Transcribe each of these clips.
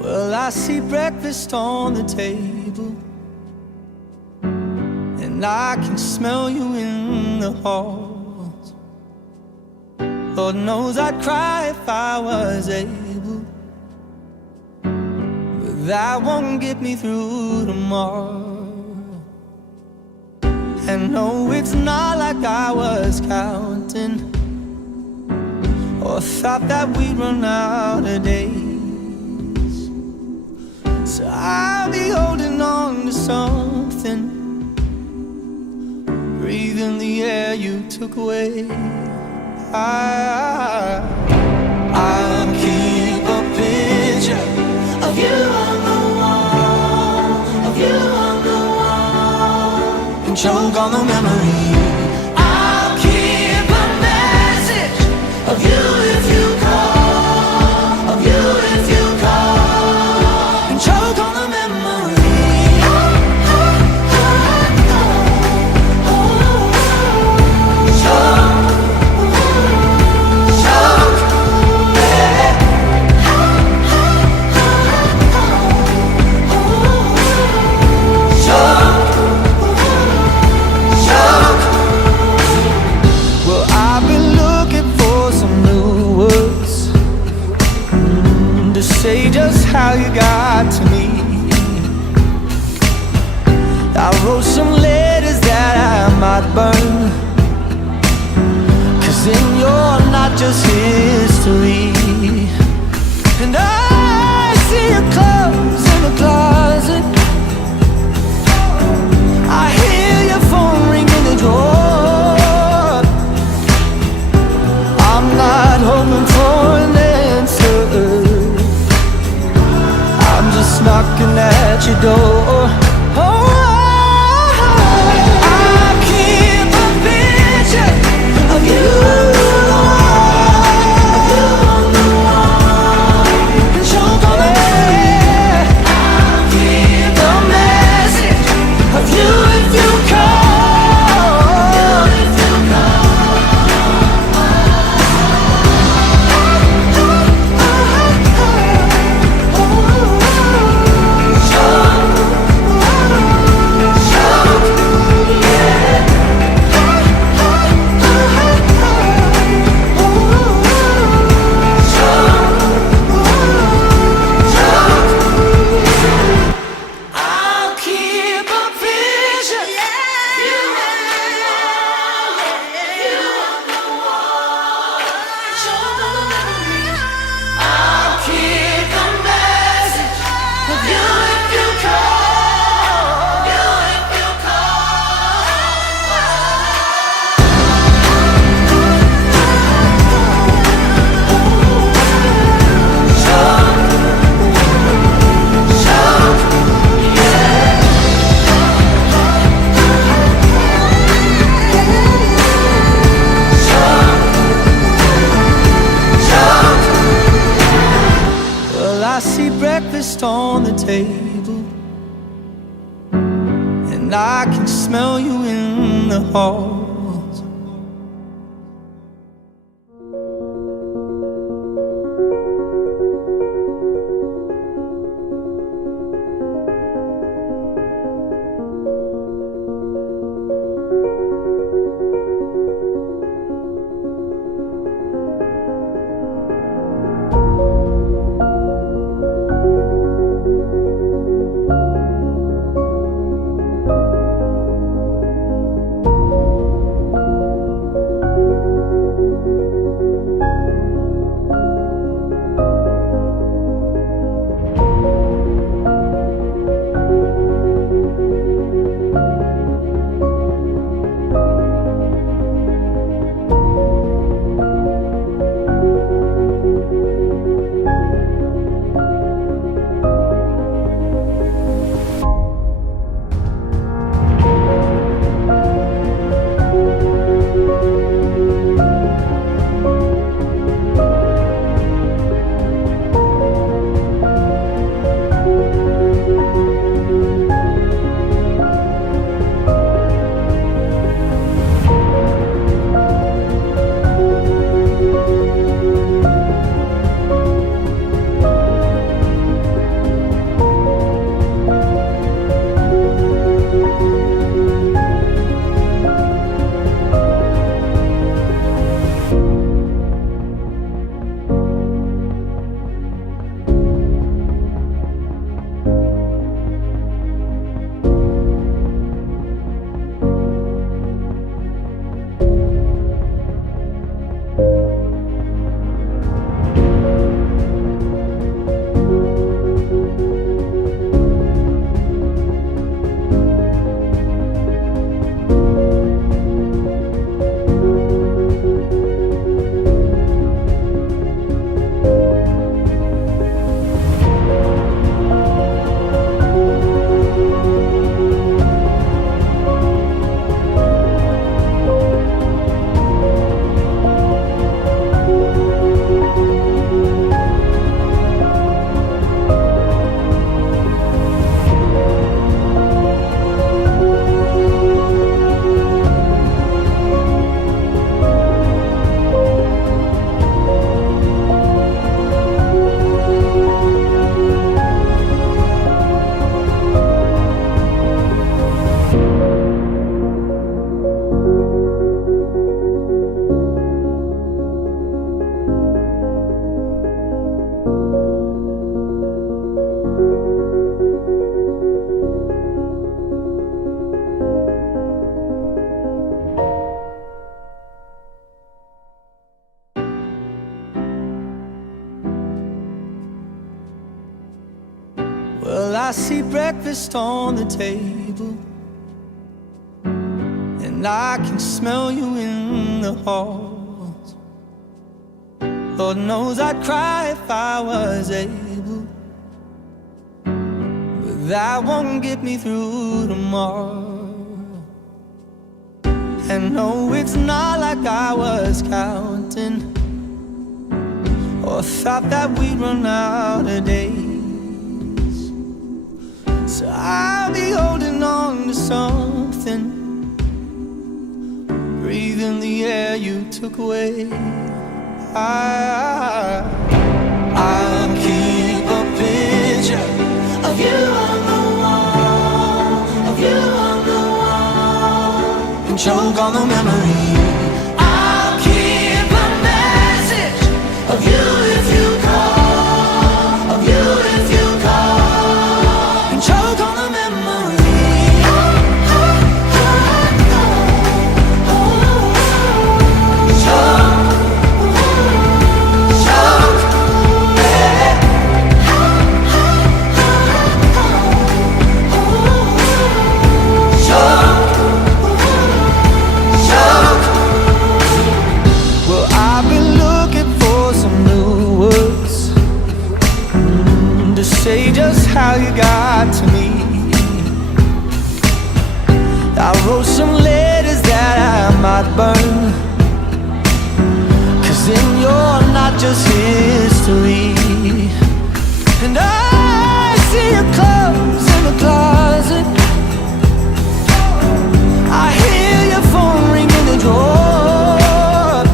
Well, I see breakfast on the table, and I can smell you in the halls. Lord knows I'd cry if I was able, but that won't get me through tomorrow. And no, it's not like I was counting or thought that we'd run out of days. So I'll be holding on to something, breathing the air you took away. I'll keep a picture of you on the wall, of you on the wall, and choke on the memory. I'll keep a message of you if you call, of you if you call, and choke on the memory. Say just how you got to me. I wrote some letters that I might burn, 'cause then you're not just history. And I see your clothes in the closet, I hear your phone ring in the drawer. I'm not hoping for an answer, just knocking at your door. Oh, I'll keep a picture of you, of you on the wall, and choke on the air. I'll keep a message of you if you call, if you on the table, and I can smell you in the halls. Well, I see breakfast on the table, and I can smell you in the halls. Lord knows I'd cry if I was able, but that won't get me through tomorrow. And no, it's not like I was counting or thought that we'd run out of days. So I'll be holding on to something, breathing the air you took away. I'll keep a picture of you on the wall, of you on the wall, and choke on the memory. I'll keep a message of you if you call, of you if you call, and choke on the memory. Say just how you got to me. I wrote some letters that I might burn, 'cause then you're not just history. And I see your clothes in the closet, I hear your phone ring in the drawer.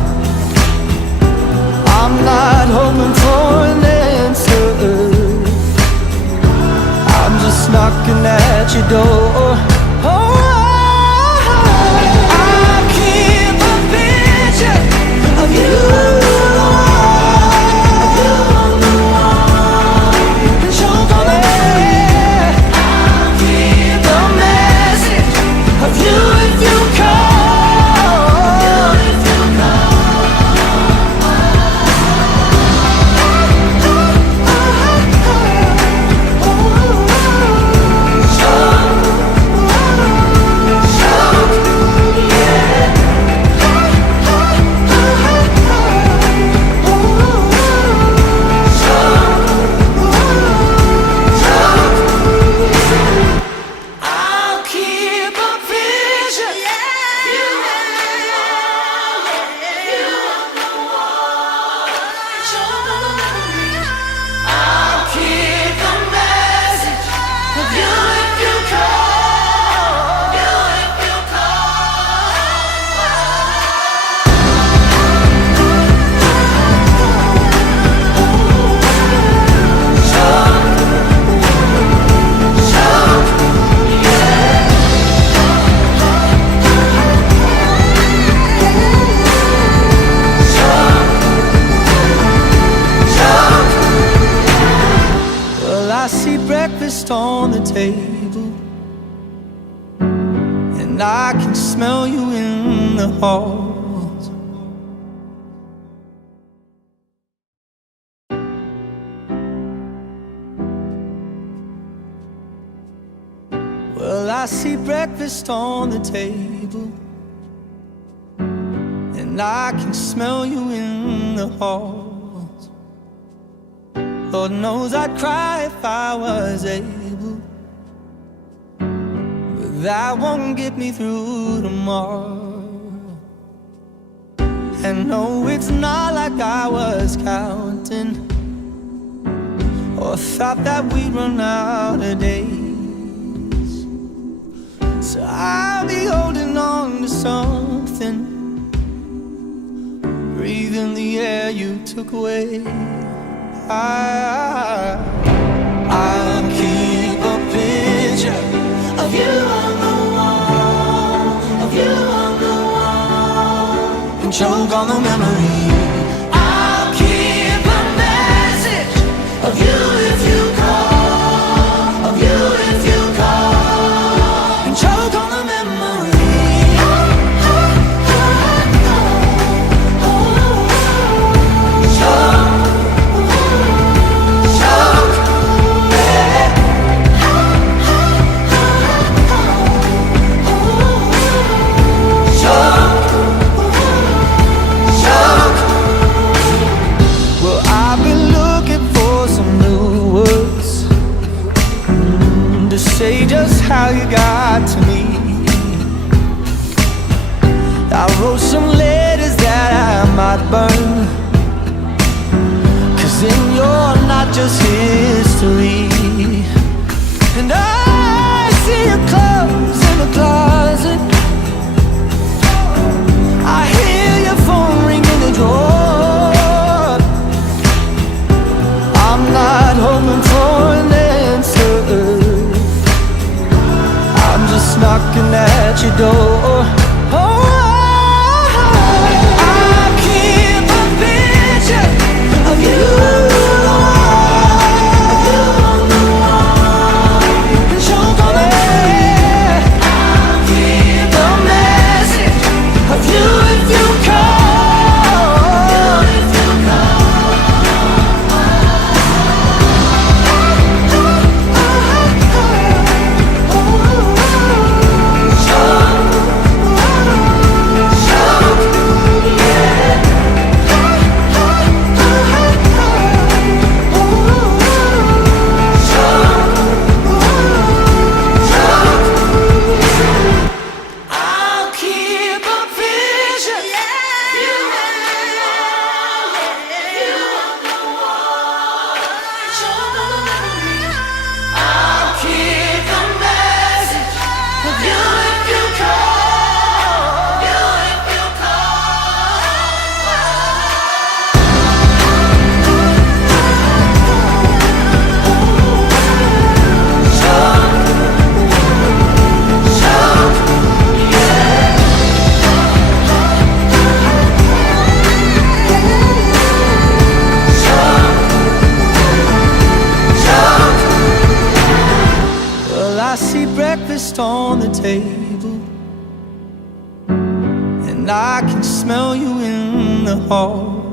I'm not hoping for an answer, knocking at your door. Oh, I'll keep a picture of you, of you on the wall, and choke on the air. I'll keep a message of you if you call, if you call. I see breakfast on the table, and I can smell you in the halls. Well, I see breakfast on the table, and I can smell you in the halls. Lord knows I'd cry if I was able, but that won't get me through tomorrow. And no, it's not like I was counting or thought that we'd run out of days. So I'll be holding on to something, breathing the air you took away. I'll keep a picture of you on the wall, of you on the wall, and choke on the memory. I'll keep a message of you if you call, of you if you call, and choke on the memory. Choke. how you got to me. I wrote some letters that I might burn, 'cause then you're not just history. And I see your clothes in the closet, I hear your phone ring in the drawer. I'm not hoping for an answer, I'm just knocking at your door. Oh, I keep a picture of you. I see breakfast on the table, and I can smell you in the hall.